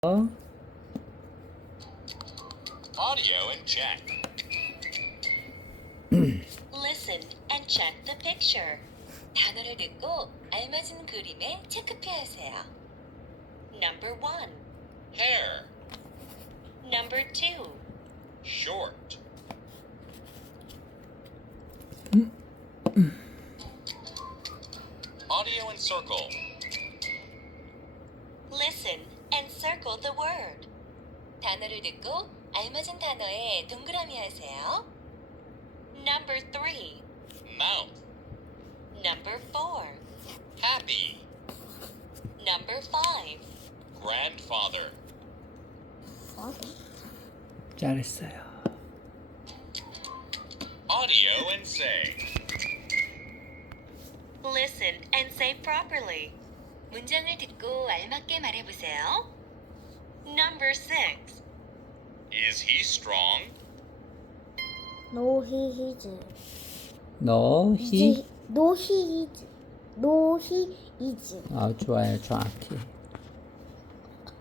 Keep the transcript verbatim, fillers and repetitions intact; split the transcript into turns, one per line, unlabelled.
어?
Audio and check.
Listen and check the picture. 단어를 듣고 알맞은 그림에 체크표하세요. Number one,
Hair.
number two,
Short. Audio and circle.
listen and circle the word. 단어를 듣고 알맞은 단어에 동그라미 하세요. Number three,
Mouth.
number four,
Happy.
number five,
Grandfather.
잘했어요.
Audio and say.
listen and say properly. 문장을 듣고 알맞게 말해보세요. Number six,
Is he strong?
No, he isn't.
너, 히.
No, he isn't. No, he isn't.
아, 좋아요. 정확히.